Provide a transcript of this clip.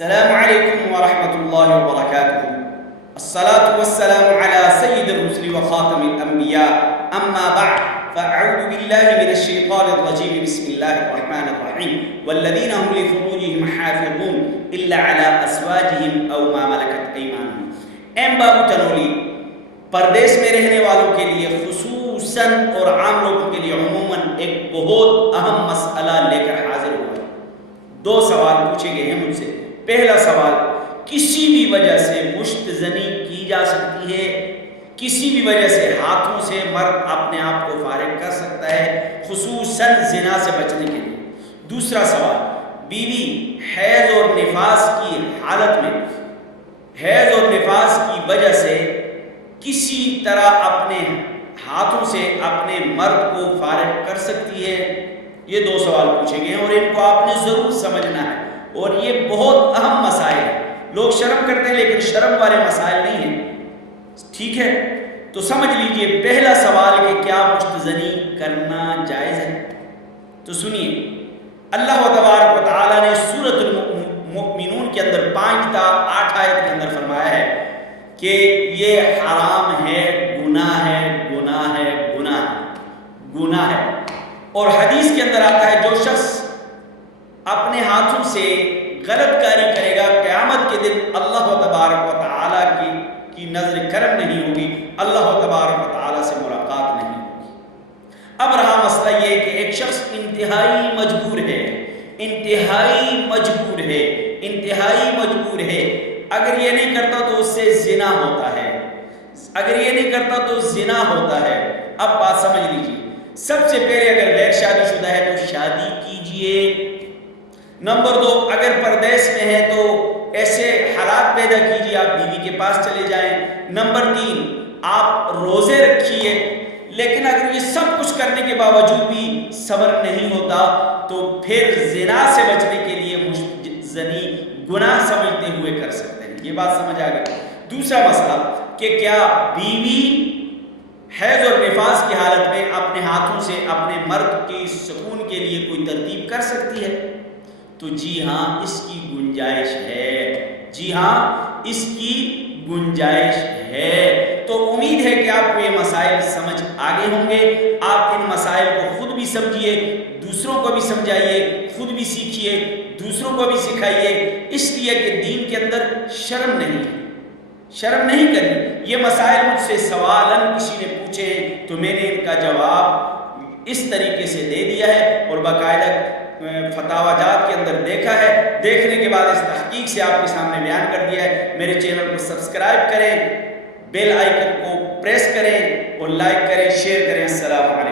السلام عليكم ورحمة الله وبركاته. الصلاة والسلام على سيد الرسل وخاتم الأنبياء. أما بعد فأعوذ بالله من الشيطان الرجيم. بسم الله الرحمن الرحيم. والذين هم لفروجهم حافظون إلا على أزواجهم أو ما ملكت أيمانهم. ایم بابو تنولی پردیس میں رہنے والوں کے لیے خصوصاً اور عام لوگوں کے لیے عموماً ایک بہت اہم مسئلہ لے کر حاضر ہوا ہے. دو سوال پوچھے گئے ہیں مجھ سے. پہلا سوال، کسی بھی وجہ سے مشت زنی کی جا سکتی ہے؟ کسی بھی وجہ سے ہاتھوں سے مرد اپنے آپ کو فارغ کر سکتا ہے خصوصاً زنا سے بچنے کے لیے؟ دوسرا سوال، بیوی حیض اور نفاس کی حالت میں حیض اور نفاس کی وجہ سے کسی طرح اپنے ہاتھوں سے اپنے مرد کو فارغ کر سکتی ہے؟ یہ دو سوال پوچھے گئے ہیں اور ان کو آپ نے ضرور سمجھنا ہے، اور یہ بہت اہم مسائل ہیں. لوگ شرم کرتے ہیں لیکن شرم والے مسائل نہیں ہیں. ٹھیک ہے، تو سمجھ لیجئے. پہلا سوال کہ کیا مشت زنی کرنا جائز ہے؟ تو سنیے، اللہ تبارک و تعالیٰ نے سورۃ المؤمنون کے اندر 5 تا 8 آیت کے اندر فرمایا ہے کہ یہ حرام ہے، گناہ ہے، گناہ ہے، گناہ ہے، گناہ ہے. اور حدیث کے اندر آتا ہے جو شخص اپنے ہاتھوں سے غلط کاری کرے گا قیامت کے دن اللہ تبارک و تعالیٰ کی نظر کرم نہیں ہوگی، اللہ تبارک و تعالیٰ سے ملاقات نہیں ہوگی. اب رہا مسئلہ یہ کہ ایک شخص انتہائی مجبور ہے، انتہائی مجبور ہے، انتہائی مجبور ہے. اگر یہ نہیں کرتا تو اس سے زنا ہوتا ہے، اگر یہ نہیں کرتا تو زنا ہوتا ہے. اب بات سمجھ لیجیے. سب سے پہلے اگر غیر شادی شدہ ہے تو شادی کیجئے. نمبر 2، اگر پردیس میں ہے تو ایسے حالات پیدا کیجئے آپ بیوی کے پاس چلے جائیں. نمبر 3، آپ روزے رکھیے. لیکن اگر یہ سب کچھ کرنے کے باوجود بھی صبر نہیں ہوتا تو پھر زنا سے بچنے کے لیے مشت زنی گناہ سمجھتے ہوئے کر سکتے ہیں. یہ بات سمجھ آ گئی. دوسرا مسئلہ کہ کیا بیوی حیض اور نفاس کی حالت میں اپنے ہاتھوں سے اپنے مرد کی سکون کے لیے کوئی ترتیب کر سکتی ہے؟ تو جی ہاں، اس کی گنجائش ہے. جی ہاں، اس کی گنجائش ہے. تو امید ہے کہ آپ کو یہ مسائل سمجھ آگے ہوں گے. آپ ان مسائل کو خود بھی سمجھیے، دوسروں کو بھی سمجھائیے، خود بھی سیکھیے، دوسروں کو بھی سکھائیے. اس لیے کہ دین کے اندر شرم نہیں ہے، شرم نہیں کرنی. یہ مسائل مجھ سے سوالن کسی نے پوچھے تو میں نے ان کا جواب اس طریقے سے دے دیا ہے اور باقاعدہ فتاوی جات کے اندر دیکھا ہے. دیکھنے کے بعد اس تحقیق سے آپ کے سامنے بیان کر دیا ہے. میرے چینل کو سبسکرائب کریں، بیل آئیکن کو پریس کریں اور لائک کریں، شیئر کریں. السلام علیکم.